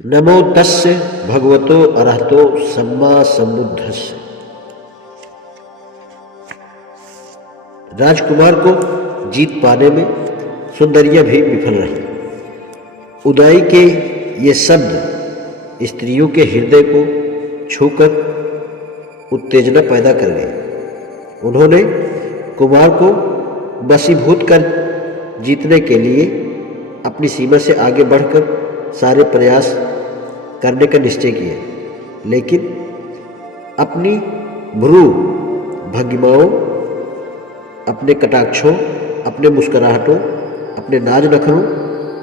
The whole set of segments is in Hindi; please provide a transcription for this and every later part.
नमो तस्य भगवतो अरहतो सम्मा सम्बुद्धस्य। राजकुमार को जीत पाने में सुंदरिया भी विफल रही। उदाई के ये शब्द स्त्रियों के हृदय को छूकर उत्तेजना पैदा कर गए। उन्होंने कुमार को वशीभूत कर जीतने के लिए अपनी सीमा से आगे बढ़कर सारे प्रयास करने का निश्चय किया, लेकिन अपनी भ्रू भंगिमाओं, अपने कटाक्षों, अपने मुस्कुराहटों, अपने नाज नखरों,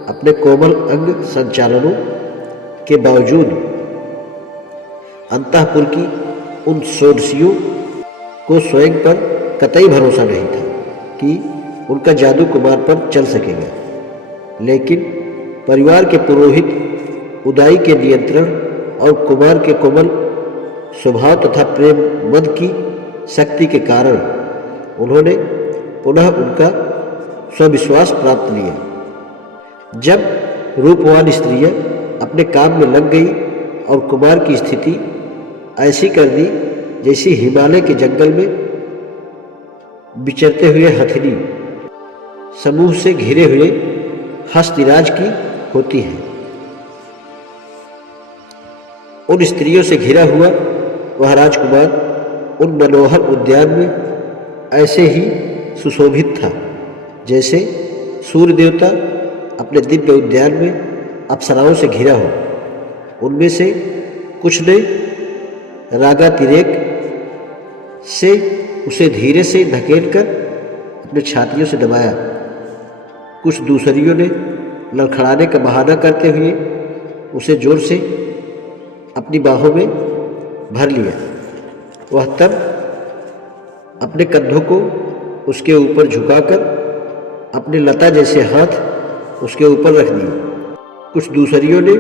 अपने कोमल अंग संचालनों के बावजूद अंतःपुर की उन सोडसियों को स्वयं पर कतई भरोसा नहीं था कि उनका जादू कुमार पर चल सकेगा। लेकिन परिवार के पुरोहित उदाई के नियंत्रण और कुमार के कोमल स्वभाव तथा प्रेम मद की शक्ति के कारण उन्होंने पुनः उनका स्वविश्वास प्राप्त लिया। जब रूपवान स्त्रियां अपने काम में लग गई और कुमार की स्थिति ऐसी कर दी जैसी हिमालय के जंगल में विचरते हुए हथिनी समूह से घिरे हुए हस्तिराज की होती है, उन स्त्रियों से घिरा हुआ वह राजकुमार उन मनोहर उद्यान में ऐसे ही सुशोभित था जैसे सूर्य देवता अपने दिव्य उद्यान में अप्सराओं से घिरा हो। उनमें से कुछ ने रागातिरेक से उसे धीरे से धकेलकर अपने छातियों से दबाया। कुछ दूसरियों ने लड़खड़ाने का बहाना करते हुए उसे जोर से अपनी बाहों में भर लिया। वह तब अपने कंधों को उसके ऊपर झुकाकर अपने लता जैसे हाथ उसके ऊपर रख दिए। कुछ दूसरियों ने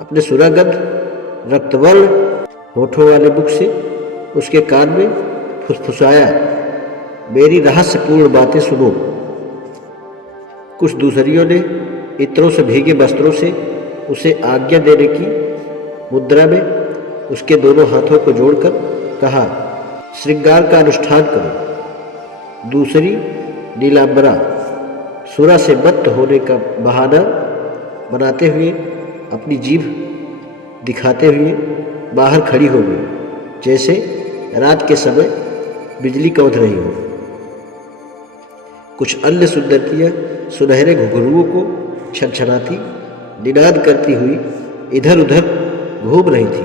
अपने सुरागंध रक्तवर्ण होठों वाले मुख से उसके कान में फुसफुसाया, मेरी रहस्यपूर्ण बातें सुनो। कुछ दूसरियों ने इत्रों से भीगे वस्त्रों से उसे आज्ञा देने की मुद्रा में उसके दोनों हाथों को जोड़कर कहा, श्रृंगार का अनुष्ठान करो। दूसरी नीलांबरा सुरा से मत्त होने का बहाना बनाते हुए अपनी जीभ दिखाते हुए बाहर खड़ी हो गई, जैसे रात के समय बिजली कौंध रही हो। कुछ अन्य सुंदरतियां सुनहरे घुंघरुओं को छनछनाती निनाद करती हुई इधर उधर घूम रही थी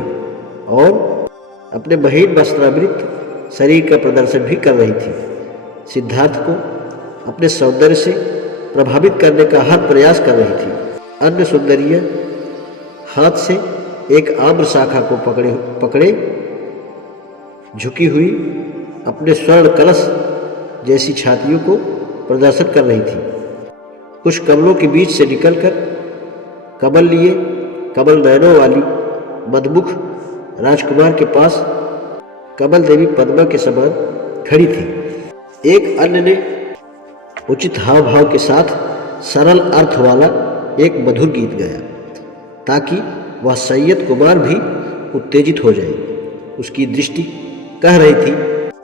और अपने महीन वस्त्रावृत शरीर का प्रदर्शन भी कर रही थी। सिद्धार्थ को अपने सौंदर्य से प्रभावित करने का हर प्रयास कर रही थी। अन्य सुंदरियां हाथ से एक आम्र शाखा को पकड़े झुकी हुई अपने स्वर्ण कलश जैसी छातियों को प्रदर्शन कर रही थी। कुछ कमलों के बीच से निकलकर कमल लिए कमल नयनों वाली मदमुख राजकुमार के पास कमल देवी पद्मा के समान खड़ी थी। एक अन्य ने उचित हाव भाव के साथ सरल अर्थ वाला एक मधुर गीत गाया ताकि वह सैयद कुमार भी उत्तेजित हो जाए। उसकी दृष्टि कह रही थी,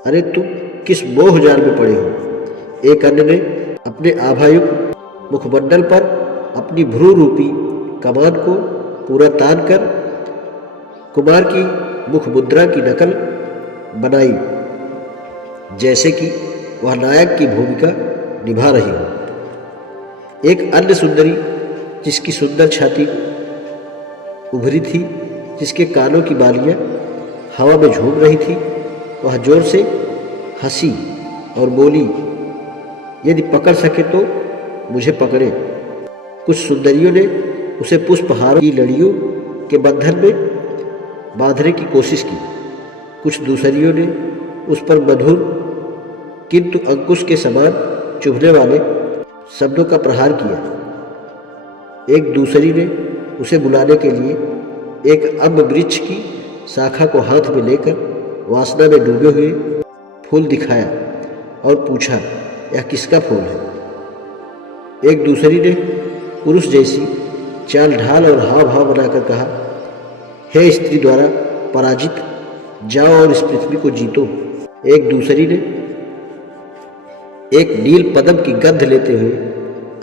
अरे तुम किस मोह जाल में पड़े हो। एक अन्य ने अपने आभायुक्त मुखमंडल पर अपनी भ्रू रूपी कमान को पूरा तान कर कुमार की मुख मुद्रा की नकल बनाई, जैसे कि वह नायक की भूमिका निभा रही हो। एक अन्य सुंदरी जिसकी सुंदर छाती उभरी थी, जिसके कानों की बालियां हवा में झूम रही थी, वह जोर से हंसी और बोली, यदि पकड़ सके तो मुझे पकड़े। कुछ सुंदरियों ने उसे पुष्पहारों की लड़ियों के बंधन में बांधने की कोशिश की। कुछ दूसरियों ने उस पर मधुर किंतु अंकुश के समान चुभने वाले शब्दों का प्रहार किया। एक दूसरी ने उसे बुलाने के लिए एक अम्ब वृक्ष की शाखा को हाथ में लेकर वासना में डूबे हुए फूल दिखाया और पूछा, यह किसका फूल है। एक दूसरी ने पुरुष जैसी चाल ढाल और हाव भाव बनाकर कहा, हे स्त्री द्वारा पराजित, जाओ और इस पृथ्वी को जीतो। एक दूसरी ने एक नील पद्म की गंध लेते हुए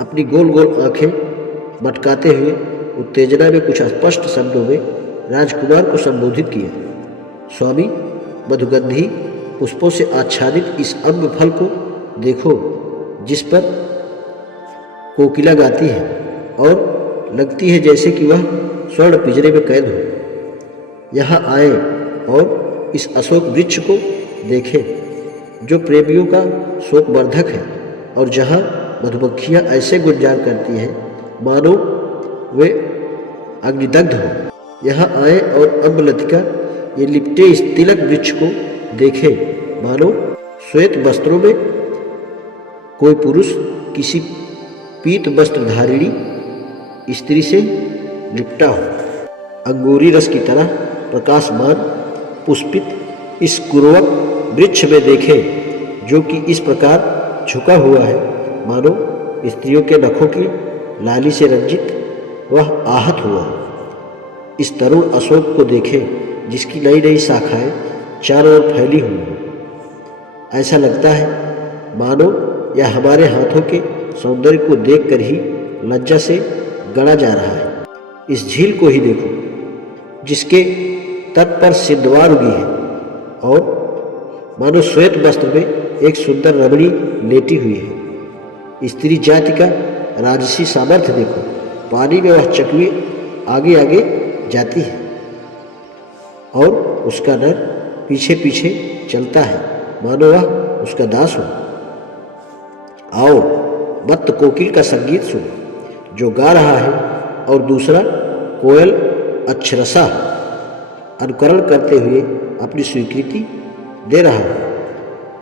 अपनी गोल गोल आंखें मटकाते हुए उत्तेजना में कुछ अस्पष्ट शब्दों में राजकुमार को संबोधित किया। स्वामी, मधुगंधी पुष्पों से आच्छादित इस अम्ब फल को देखो, जिस पर कोकिला गाती है और लगती है जैसे कि वह स्वर्ण पिंजरे में कैद हो। यहाँ आए और इस अशोक वृक्ष को देखें जो प्रेमियों का शोकवर्धक है और जहाँ मधुमक्खियाँ ऐसे गुंजार करती हैं मानो वे अग्निदग्ध हो। यहाँ आए और अम्बलतिका ये लिपटे इस तिलक वृक्ष को देखें मानो श्वेत वस्त्रों में कोई पुरुष किसी पीत वस्त्रधारिणी स्त्री से लिपटा हो। अंगूरी रस की तरह प्रकाशमान पुष्पित इस कुरवक वृक्ष में देखें जो कि इस प्रकार झुका हुआ है मानो स्त्रियों के नखों की लाली से रंजित वह आहत हुआ। इस तरुण अशोक को देखें जिसकी नई नई शाखाएं चारों ओर फैली हुई हैं। ऐसा लगता है मानो यह हमारे हाथों के सौंदर्य को देखकर ही लज्जा से गड़ा जा रहा है। इस झील को ही देखो जिसके तट पर सिंधवार उगी है और मानो श्वेत वस्त्र में एक सुंदर रमणी लेटी हुई है। स्त्री जाति का राजसी सामर्थ्य देखो, पानी में वह चकवी आगे आगे जाती है और उसका नर पीछे पीछे चलता है मानो वह उसका दास हो। आओ मत्त कोकिल का संगीत सुनो जो गा रहा है और दूसरा कोयल अक्षरशा अनुकरण करते हुए अपनी स्वीकृति दे रहा है।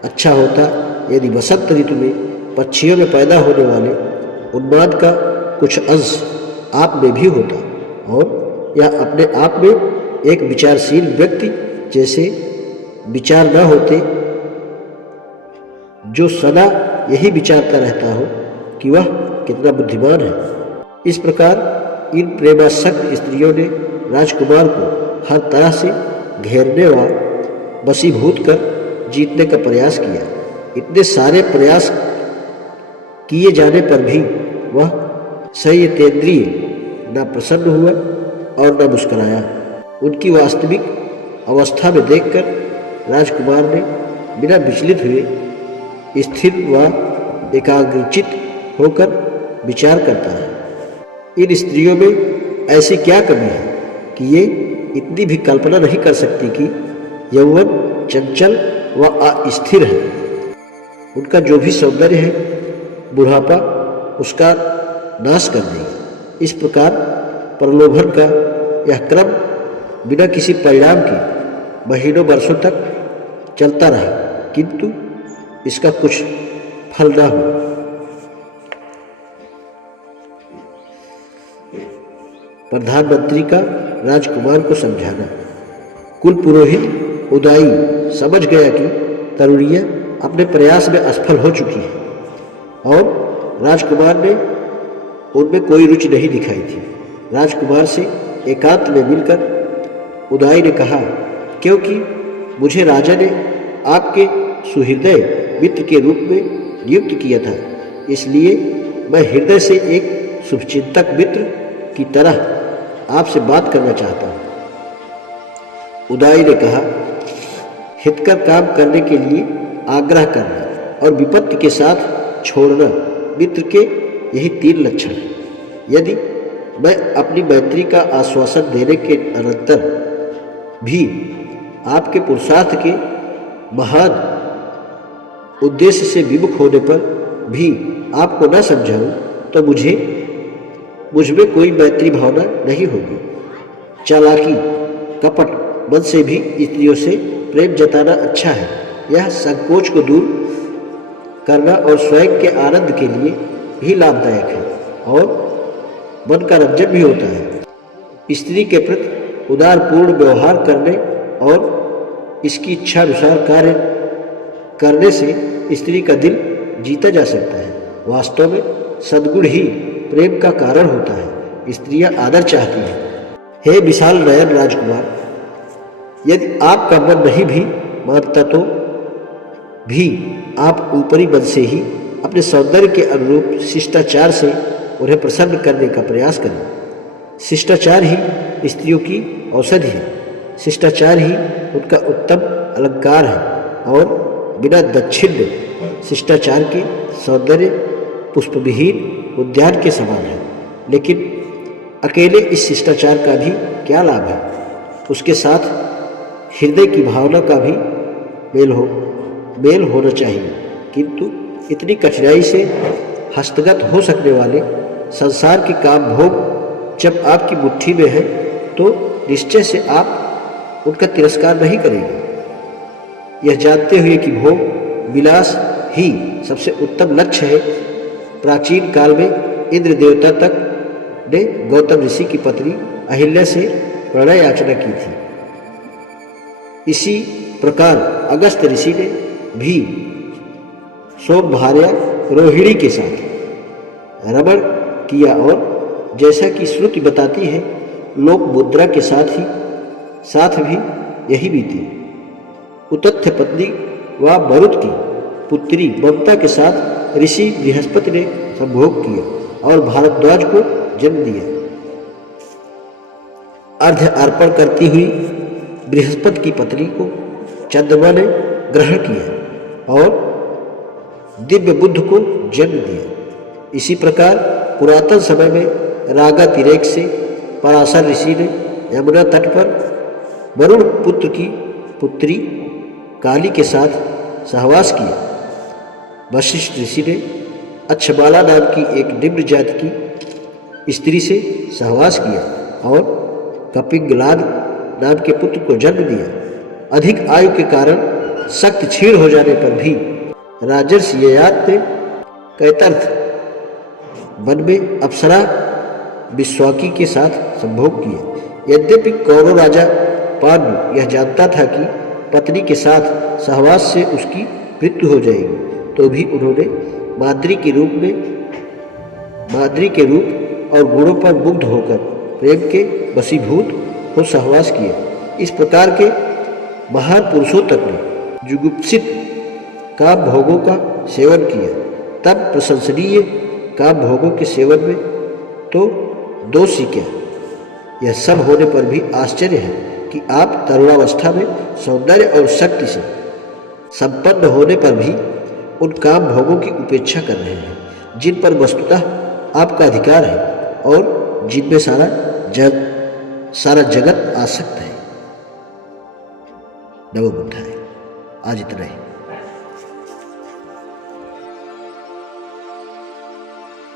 अच्छा होता यदि वसंत ऋतु में पक्षियों में पैदा होने वाले उन्माद का कुछ अंश आप में भी होता और यह अपने आप में एक विचारशील व्यक्ति जैसे विचार न होते जो सदा यही विचारता रहता हो कि वह कितना बुद्धिमान है। इस प्रकार इन प्रेमासक्त स्त्रियों ने राजकुमार को हर तरह से घेरने व वशीभूत कर जीतने का प्रयास किया। इतने सारे प्रयास किए जाने पर भी वह संयतेंद्रिय न प्रसन्न हुआ और न मुस्कुराया। उनकी वास्तविक अवस्था में देखकर राजकुमार ने बिना विचलित हुए स्थिर व एकाग्रचित होकर विचार करता है। इन स्त्रियों में ऐसी क्या कमी है कि ये इतनी भी कल्पना नहीं कर सकती कि यौवन चंचल व अस्थिर है। उनका जो भी सौंदर्य है बुढ़ापा उसका नाश कर देगा। इस प्रकार प्रलोभन का यह क्रम बिना किसी परिणाम के महीनों वर्षों तक चलता रहा किंतु इसका कुछ फल न हो। प्रधानमंत्री का राजकुमार को समझाना। कुल पुरोहित उदाई समझ गया कि तरुणियाँ अपने प्रयास में असफल हो चुकी है और राजकुमार ने उनमें कोई रुचि नहीं दिखाई थी। राजकुमार से एकांत में मिलकर उदाई ने कहा, क्योंकि मुझे राजा ने आपके सुहृदय मित्र के रूप में नियुक्त किया था, इसलिए मैं हृदय से एक शुभचिंतक मित्र की तरह आपसे बात करना चाहता हूँ। उदाई ने कहा, हितकर काम करने के लिए आग्रह करना और विपत्ति के साथ छोड़ना मित्र के यही 3 लक्षण हैं। यदि मैं अपनी मैत्री का आश्वासन देने के अनंतर भी आपके पुरुषार्थ के महान उद्देश्य से विमुख होने पर भी आपको न समझाऊं तो मुझ में कोई मैत्री भावना नहीं होगी। चालाकी कपट मन से भी स्त्रियों से प्रेम जताना अच्छा है। यह संकोच को दूर करना और स्वयं के आनंद के लिए भी लाभदायक है और मन का रंजन भी होता है। स्त्री के प्रति उदारपूर्ण व्यवहार करने और इसकी इच्छा अनुसार कार्य करने से स्त्री का दिल जीता जा सकता है। वास्तव में सद्गुण ही प्रेम का कारण होता है। स्त्रियां आदर चाहती हैं। हे विशाल नयन राजकुमार, यदि आपका मन नहीं भी मानता तो भी आप ऊपरी मन से ही अपने सौंदर्य के अनुरूप शिष्टाचार से उन्हें प्रसन्न करने का प्रयास करें। शिष्टाचार ही स्त्रियों की औषधि है, शिष्टाचार ही उनका उत्तम अलंकार है और बिना दक्षिण शिष्टाचार के सौंदर्य पुष्पविहीन उद्यान के समान है। लेकिन अकेले इस शिष्टाचार का भी क्या लाभ है? उसके साथ हृदय की भावना का भी मेल होना चाहिए। किंतु इतनी कठिनाई से हस्तगत हो सकने वाले संसार के काम भोग जब आपकी मुट्ठी में है तो निश्चय से आप उनका तिरस्कार नहीं करेंगे। यह जानते हुए कि भोग विलास ही सबसे उत्तम लक्ष्य है, प्राचीन काल में इंद्र देवता तक ने गौतम ऋषि की पत्नी अहिल्या से प्रणय याचना की थी। इसी प्रकार अगस्त ऋषि ने भी सोम भार्या रोहिणी के साथ रमण किया और जैसा कि श्रुति बताती है, लोक मुद्रा के साथ भी यही बीती। उतथ्य पत्नी व मरुत की पुत्री ममता के साथ ऋषि बृहस्पति ने संभोग किया और भारद्वाज को जन्म दिया। अर्घ्य अर्पण करती हुई बृहस्पति की पत्नी को चंद्रमा ने ग्रहण किया और दिव्य बुद्ध को जन्म दिया। इसी प्रकार पुरातन समय में रागातिरेक से पराशर ऋषि ने यमुना तट पर वरुण पुत्र की पुत्री काली के साथ सहवास किया। वशिष्ठ ऋषि ने अक्षमाला नाम की एक निम्न जाति की स्त्री से सहवास किया और कपिंगलाद नाम के पुत्र को जन्म दिया। अधिक आयु के कारण शक्ति क्षीण हो जाने पर भी राजर्षि ययाति ने कैतर्थ वन में अप्सरा विश्वाकी के साथ संभोग किया। यद्यपि कौरव राजा पांडु यह जानता था कि पत्नी के साथ सहवास से उसकी मृत्यु हो जाएगी, तो भी उन्होंने माद्री के रूप और गुणों पर मुग्ध होकर प्रेम के वशीभूत हो सहवास किया। इस प्रकार के महान पुरुषों तक ने जुगुप्सित काम भोगों का सेवन किया। तब प्रशंसनीय काम भोगों के सेवन में तो दोष ही क्या। यह सब होने पर भी आश्चर्य है कि आप तरुणावस्था में सौंदर्य और शक्ति से संपन्न होने पर भी उन काम भोगों की उपेक्षा कर रहे हैं जिन पर वस्तुतः आपका अधिकार है और जिनमें सारा जगत आसक्त है। नमो बुद्धाय। आज इतना ही।